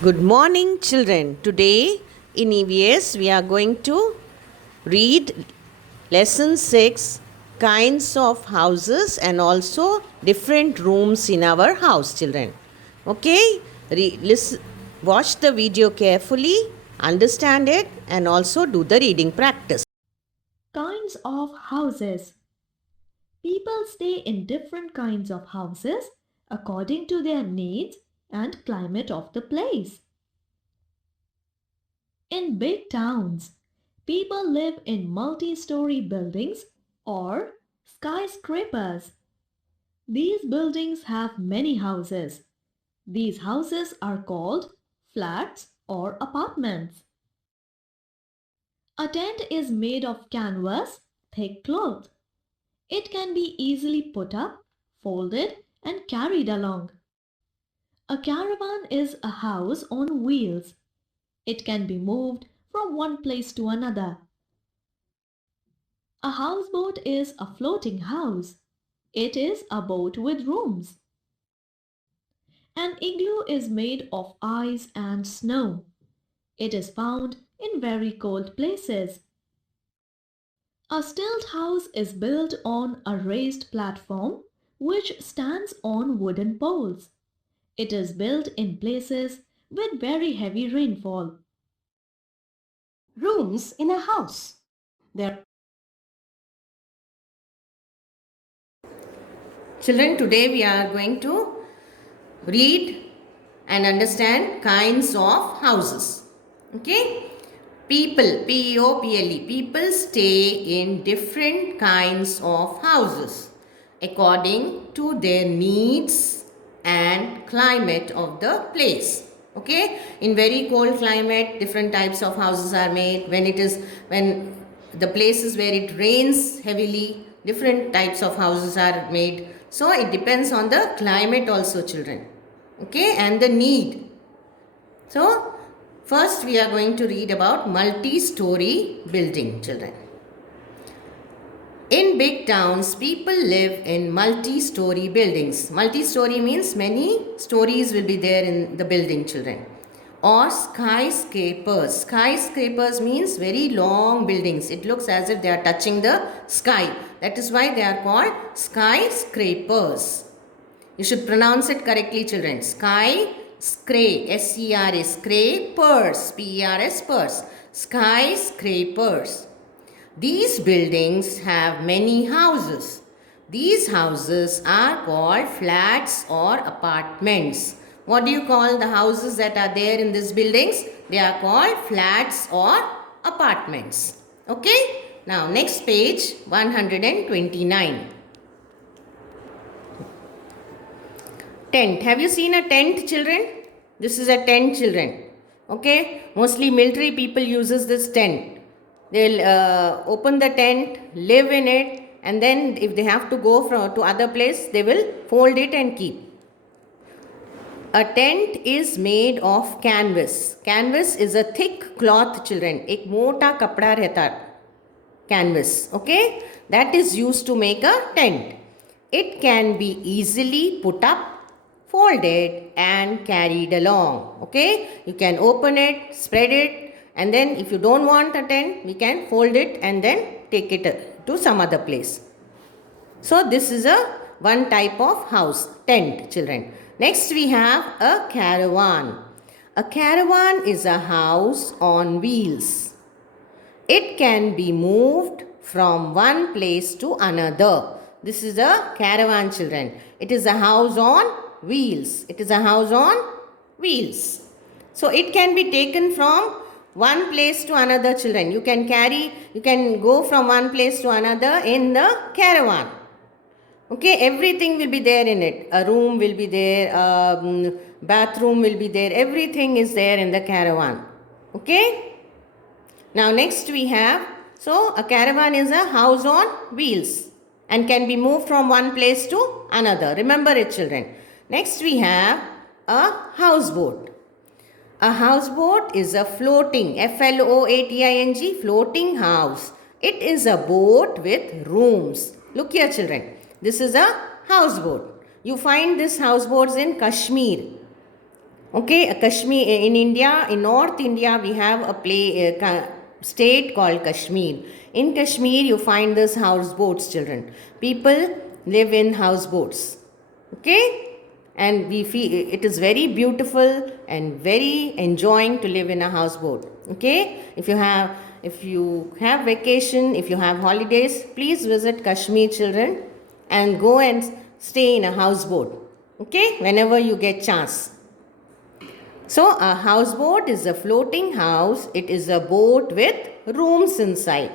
Good morning, children. Today in EVS, we are going to read lesson 6 kinds of houses and also different rooms in our house, children. Okay? Listen, watch the video carefully, understand it, and also do the reading practice. Kinds of houses. People stay in different kinds of houses according to their needs and climate of the place. In big towns, people live in multi-story buildings or skyscrapers. These buildings have many houses. These houses are called flats or apartments. A tent is made of canvas, thick cloth. It can be easily put up, folded, and carried along. A caravan is a house on wheels. It can be moved from one place to another. A houseboat is a floating house. It is a boat with rooms. An igloo is made of ice and snow. It is found in very cold places. A stilt house is built on a raised platform which stands on wooden poles. It is built in places with very heavy rainfall. Rooms in a house. There Children, today we are going to read and understand kinds of houses. Okay? People, P-E-O-P-L-E, people stay in different kinds of houses according to their needs and climate of the place. Okay? In very cold climate, different types of houses are made. When the places where it rains heavily, different types of houses are made. So it depends on the climate also, children. Okay? And the need. So first we are going to read about multi-story building, children. In big towns, people live in multi-story buildings. Multi-story means many stories will be there in the building, children. Or skyscrapers. Skyscrapers means very long buildings. It looks as if they are touching the sky. That is why they are called skyscrapers. You should pronounce it correctly, children. Scrapers, P-E-R-S, pers. Skyscrapers. These buildings have many houses. These houses are called flats or apartments. What do you call the houses that are there in these buildings? They are called flats or apartments. Okay? Now, next page 129. Tent. Have you seen a tent, children? This is a tent, children. Okay? Mostly military people uses this tent. They'll open the tent, live in it, and then if they have to go to other place, they will fold it and keep. A tent is made of canvas. Canvas is a thick cloth, children. एक मोटा कपड़ा रहता canvas. Okay? That is used to make a tent. It can be easily put up, folded and carried along. Okay? You can open it, spread it, and then if you don't want a tent, we can fold it and then take it to some other place. So this is a one type of house, tent, children. Next we have a caravan. A caravan is a house on wheels. It can be moved from one place to another. This is a caravan, children. It is a house on wheels. It is a house on wheels. So it can be taken from one place to another, children. You can go from one place to another in the caravan. Okay, everything will be there in it. A room will be there, bathroom will be there. Everything is there in the caravan. Okay. Now next we have, so a caravan is a house on wheels and can be moved from one place to another. Remember it, children. Next we have a houseboat. A houseboat is a floating, F-L-O-A-T-I-N-G, floating house. It is a boat with rooms. Look here, children. This is a houseboat. You find these houseboats in Kashmir. Okay, Kashmir in India, in North India, we have a state called Kashmir. In Kashmir, you find this houseboats, children. People live in houseboats. Okay, and we feel it is very beautiful and very enjoying to live in a houseboat. Okay, if you have vacation, if you have holidays, please visit Kashmir, children, and go and stay in a houseboat. Okay, whenever you get chance. So, a houseboat is a floating house. It is a boat with rooms inside.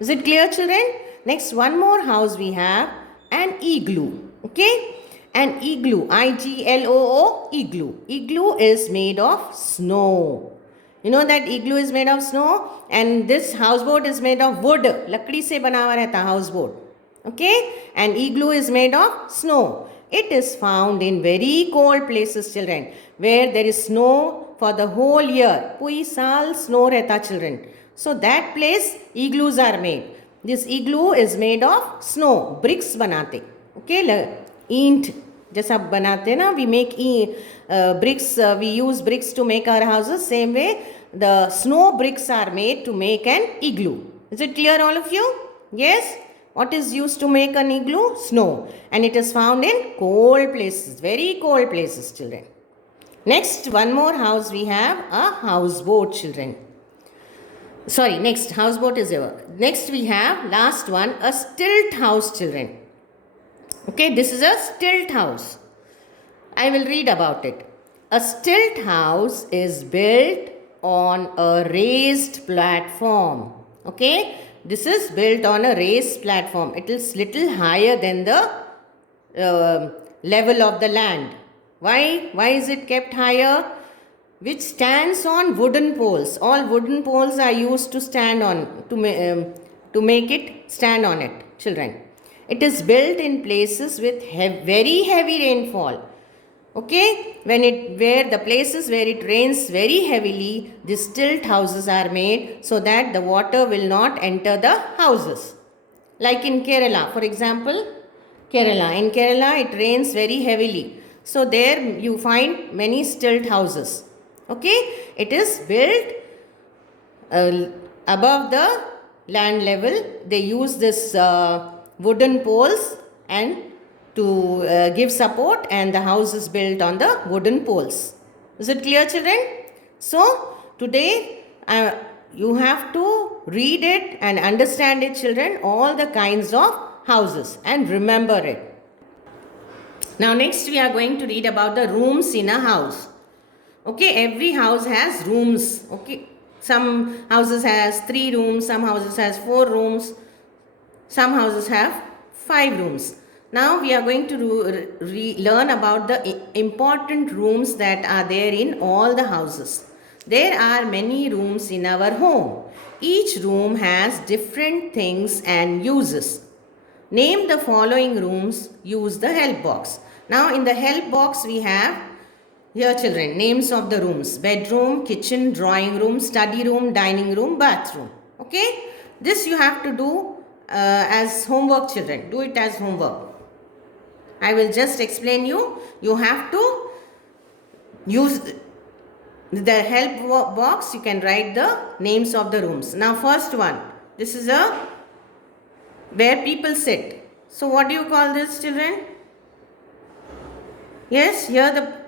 Is it clear, children? Next, one more house we have an igloo. Okay? An igloo, I-G-L-O-O, igloo. Igloo is made of snow. You know that igloo is made of snow, and this houseboat is made of wood. लकड़ी से बना हुआ रहता houseboat. Okay? And igloo is made of snow. It is found in very cold places, children, where there is snow for the whole year. पूरी साल snow रहता, children. So that place igloos are made. This igloo is made of snow. Bricks बनाते. Okay? Int जैसा बनाते ना, we make bricks, we use bricks to make our houses. Same way, the snow bricks are made to make an igloo. Is it clear, all of you? Yes? What is used to make an igloo? Snow. And it is found in cold places, very cold places, children. Next, one more house we have, a houseboat, children. Sorry, next, houseboat is over. Next we have, last one, a stilt house, children. Okay, this is a stilt house. I will read about it. A stilt house is built on a raised platform. Okay, this is built on a raised platform. It is little higher than the level of the land. Why? Why is it kept higher? Which stands on wooden poles. All wooden poles are used to stand on, to make it stand on it, children. It is built in places with very heavy rainfall. Okay, where the places where it rains very heavily, the stilt houses are made so that the water will not enter the houses. Like in Kerala, for example, in Kerala it rains very heavily. So there you find many stilt houses. Okay, it is built above the land level. They use this wooden poles and to give support, and the house is built on the wooden poles. Is it clear, children? So today you have to read it and understand it, children, all the kinds of houses, and remember it. Now next we are going to read about the rooms in a house. Okay, every house has rooms. Okay, some houses has 3 rooms, some houses has 4 rooms, some houses have 5 rooms. Now we are going to learn about the important rooms that are there in all the houses. There are many rooms in our home. Each room has different things and uses. Name the following rooms. Use the help box. Now in the help box we have here, children, names of the rooms: bedroom, kitchen, drawing room, study room, dining room, bathroom. Okay, this you have to do as homework, children. Do it as homework. I will just explain you. You have to use the help box. You can write the names of the rooms. Now first one, this is a where people sit. So what do you call this, children? Yes, here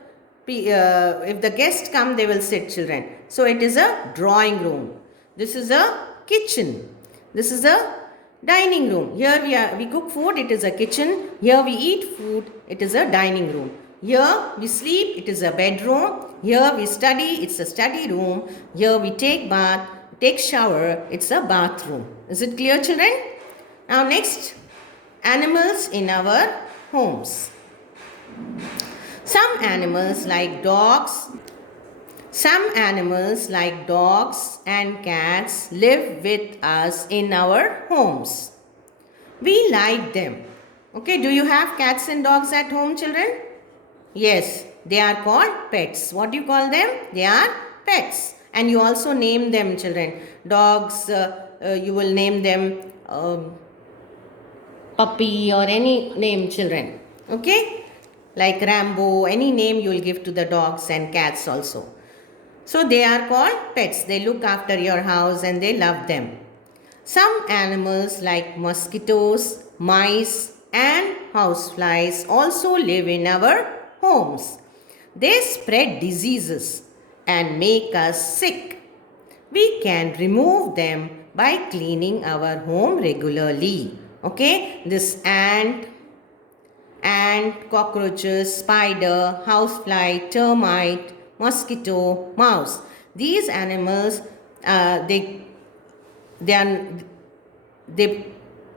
if the guests come, they will sit, children. So it is a drawing room. This is a kitchen. This is a dining room. Here we cook food, it is a kitchen. Here we eat food, it is a dining room. Here we sleep, it is a bedroom. Here we study, it's a study room. Here we take bath, take shower, it's a bathroom. Is it clear, children? Now next, animals in our homes. Some animals like dogs and cats live with us in our homes. We like them. Okay, do you have cats and dogs at home, children? Yes, they are called pets. What do you call them? They are pets. And you also name them, children. Dogs, you will name them puppy or any name, children. Okay? like Rambo, any name you will give to the dogs and cats also. So they are called pets. They look after your house and they love them. Some animals like mosquitoes, mice, and houseflies also live in our homes. They spread diseases and make us sick. We can remove them by cleaning our home regularly. Okay, this ant, cockroaches, spider, housefly, termite, mosquito, mouse. These animals, they are they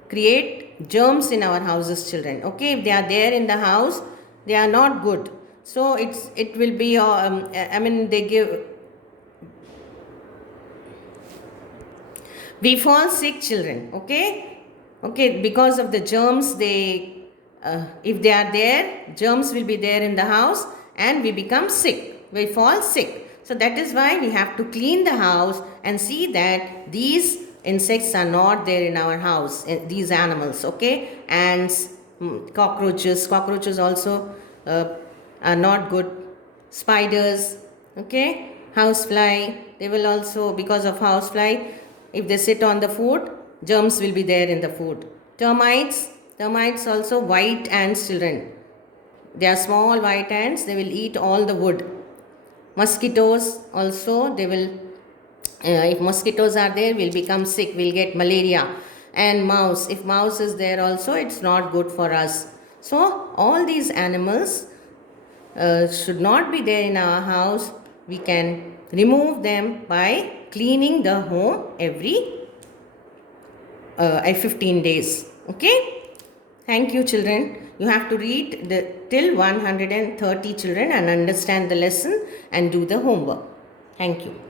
create germs in our houses, children. Okay, if they are there in the house, they are not good. So it will be. I mean, they give. We fall sick, children. Okay, because of the germs. If they are there, germs will be there in the house, and we become sick. We fall sick. So that is why we have to clean the house and see that these insects are not there in our house. These animals, okay, ants, cockroaches also are not good. Spiders, okay, housefly, they will also, because of housefly, if they sit on the food, germs will be there in the food. Termites also, white ants, children. They are small white ants, they will eat all the wood. Mosquitoes also, they will, if mosquitoes are there, we'll become sick, we'll get malaria. And mouse, if mouse is there also, it's not good for us. So all these animals should not be there in our house. We can remove them by cleaning the home every 15 days. Okay, thank you, children. You have to read till 130, children, and understand the lesson and do the homework. Thank you.